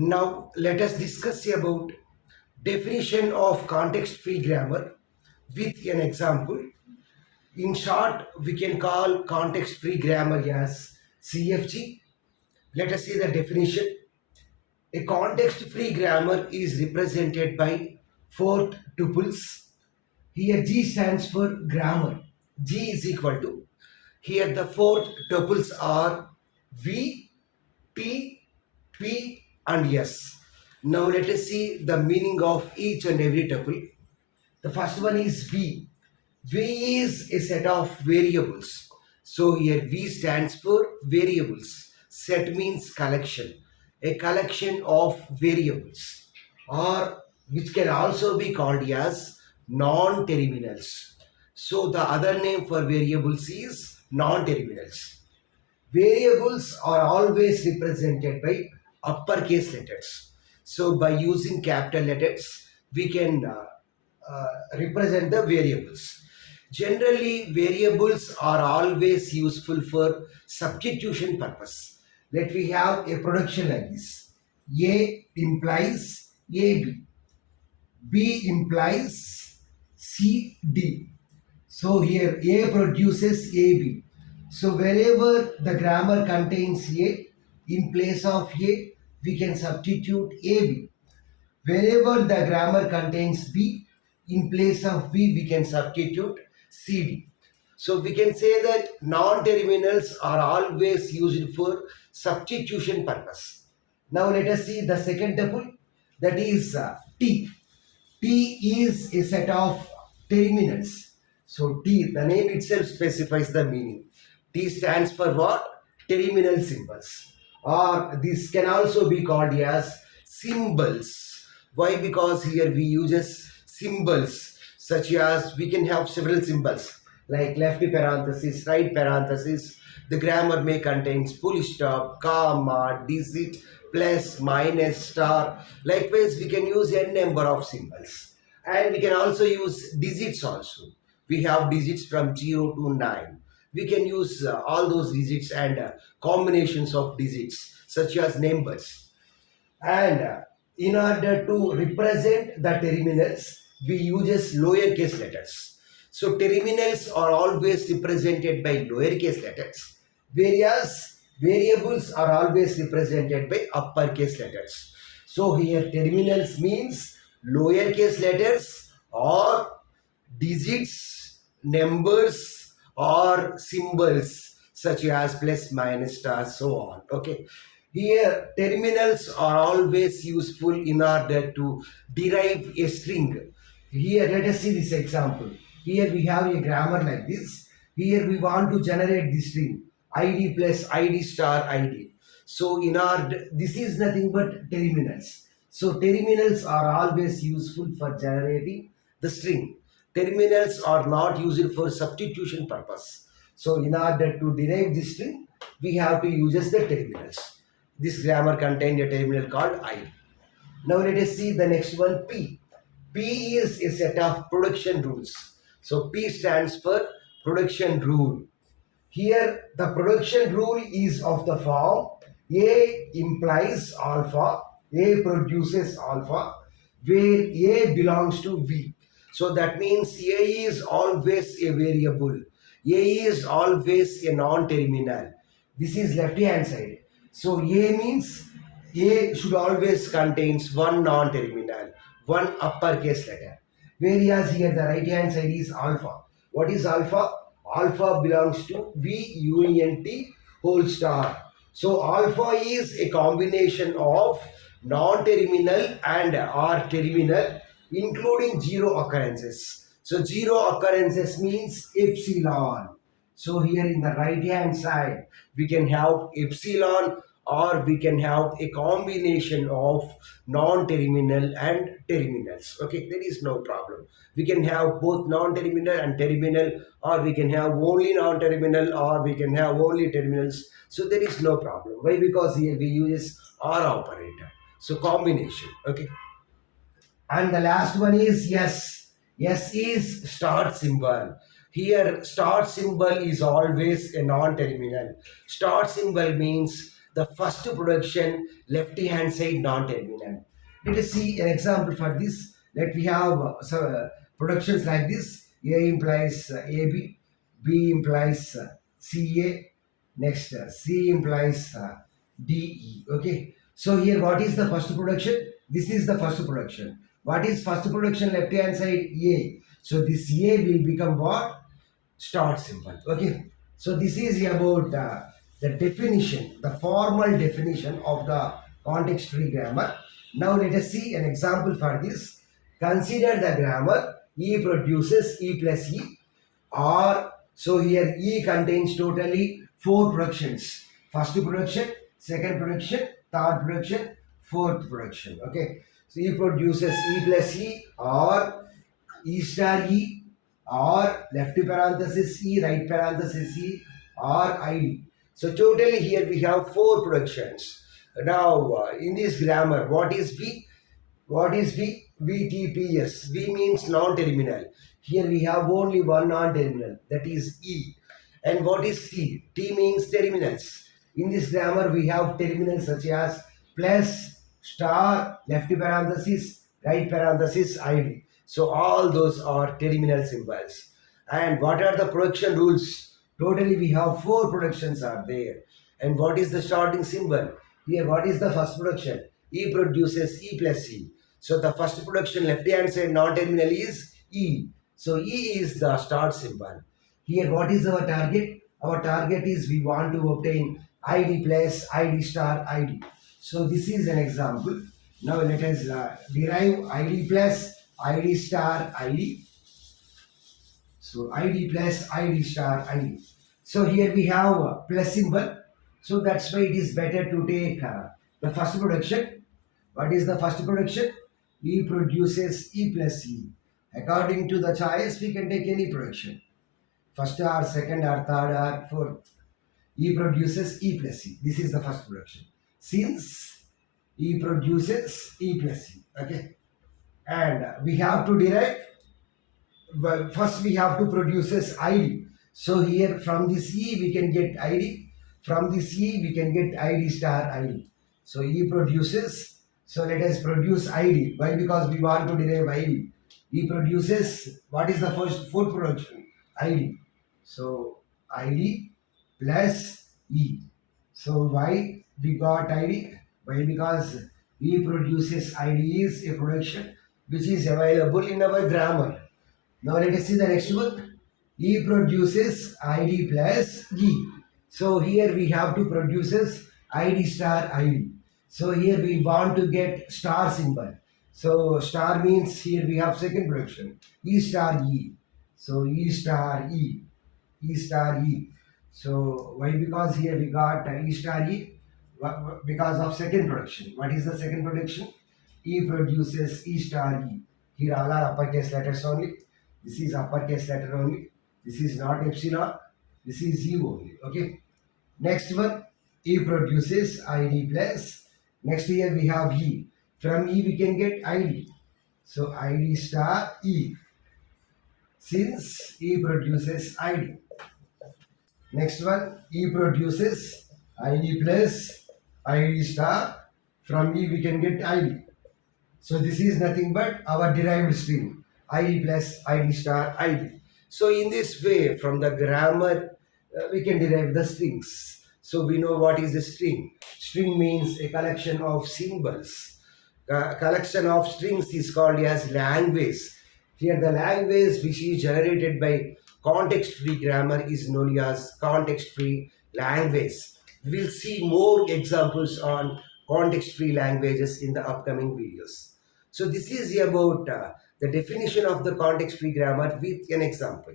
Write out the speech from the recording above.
Now let us discuss about definition of context-free grammar with an example. In short, we can call context-free grammar as CFG. Let us see the definition. A context-free grammar is represented by four tuples. Here G stands for grammar. G is equal to, here the four tuples are V, T, P and S. Now let us see the meaning of each and every tuple. The first one is V. V is a set of variables. So here V stands for variables. Set means collection. A collection of variables, or which can also be called as non-terminals. So the other name for variables is non-terminals. Variables are always represented by uppercase letters. So by using capital letters, we can represent the variables. Generally, variables are always useful for substitution purpose. Let we have a production like this. A implies AB. B implies CD. So here A produces AB. So wherever the grammar contains A, in place of A, we can substitute AB. Wherever the grammar contains B, in place of B, we can substitute CD. So we can say that non-terminals are always used for substitution purpose. Now let us see the second tuple, that is T. T is a set of terminals. So T, the name itself specifies the meaning. T stands for what? Terminal symbols. Or this can also be called as symbols. Why? Because here we uses symbols, such as we can have several symbols like left parenthesis, right parenthesis. The grammar may contain full stop, comma, digit, plus, minus, star. Likewise, we can use n number of symbols. And we can also use digits also. We have digits from 0 to 9. We can use all those digits and combinations of digits such as numbers. And in order to represent the terminals, we use lowercase letters. So terminals are always represented by lowercase letters, whereas variables are always represented by uppercase letters. So here terminals means lowercase letters or digits, numbers or symbols such as plus, minus, star, so on. Okay. Here terminals are always useful in order to derive a string. Here let us see this example. Here we have a grammar like this. Here we want to generate the string id plus id star id. So this is nothing but terminals. So terminals are always useful for generating the string. Terminals are not used for substitution purpose. So in order to derive this string, we have to use the terminals. This grammar contains a terminal called I. Now let us see the next one, P. P is a set of production rules. So P stands for production rule. Here the production rule is of the form A implies alpha, A produces alpha, where A belongs to V. So that means A is always a variable. A is always a non-terminal. This is left hand side. So A means A should always contains one non-terminal, one uppercase letter. Whereas here the right hand side is alpha. What is alpha? Alpha belongs to VUNT whole star. So alpha is a combination of non-terminal and or terminal, including zero occurrences. So zero occurrences means epsilon. So here in the right hand side, we can have epsilon, or we can have a combination of non-terminal and terminals. Okay, there is no problem. We can have both non-terminal and terminal, or we can have only non-terminal, or we can have only terminals. So there is no problem. Why? Because here we use OR operator. So combination. Okay. And the last one is yes. Yes is start symbol. Here start symbol is always a non-terminal. Start symbol means the first production left hand side non-terminal. Let us see an example for this. Let we have productions like this. A implies AB, B implies CA, next C implies DE. Okay. So here what is the first production? This is the first production. What is first production left hand side? A. So this A will become what? Start symbol. Okay. So this is about the definition, the formal definition of the context free grammar. Now let us see an example for this. Consider the grammar E produces E plus E, or so here E contains totally 4 productions. First production, second production, third production, fourth production. Okay. So E produces E plus E, or E star E, or left parenthesis E, right parenthesis E, or ID. So totally here we have 4 productions. Now in this grammar, what is V? What is V? VTPS. V means non-terminal. Here we have only one non-terminal, that is E. And what is T? T means terminals. In this grammar we have terminals such as plus, star, left parenthesis, right parenthesis, ID. So all those are terminal symbols. And what are the production rules? Totally we have 4 productions are there. And what is the starting symbol? Here what is the first production? E produces E plus E. So the first production left hand side non-terminal is E. So E is the start symbol. Here what is our target? Our target is we want to obtain ID plus ID star ID. So this is an example. Now let us derive ID plus ID star ID. So ID plus ID star ID. So here we have a plus symbol. So that's why it is better to take the first production. What is the first production? E produces E plus E. According to the choice, we can take any production. First or second or third or fourth. E produces E plus E. This is the first production. Since E produces E plus E. Okay. And we have to derive, well, first we have to produces ID. So here from this E we can get ID. From this E we can get ID star ID. So E produces. So let us produce ID. Why? Because we want to derive ID. E produces, what is the first fourth production? ID. So ID plus E. So why we got ID? Why? Because E produces ID is a production which is available in our grammar. Now let us see the next one. E produces ID plus E. So here we have to produces ID star ID. So here we want to get star symbol. So star means here we have second production. E star E. So E star E. E star E. So why? Because here we got E star E because of second production. What is the second production? E produces E star E. Here all are uppercase letters only. This is uppercase letter only. This is not epsilon. This is E only. Okay. Next one, E produces ID plus. Next here we have E. From E we can get ID. So ID star E. Since E produces ID. Next one, E produces ID plus ID star. From E we can get ID. So this is nothing but our derived string. ID plus ID star ID. So in this way, from the grammar, we can derive the strings. So we know what is a string. String means a collection of symbols. Collection of strings is called as language. Here the language which is generated by context-free grammar is known as context-free language. We will see more examples on context-free languages in the upcoming videos. So this is about the definition of the context-free grammar with an example.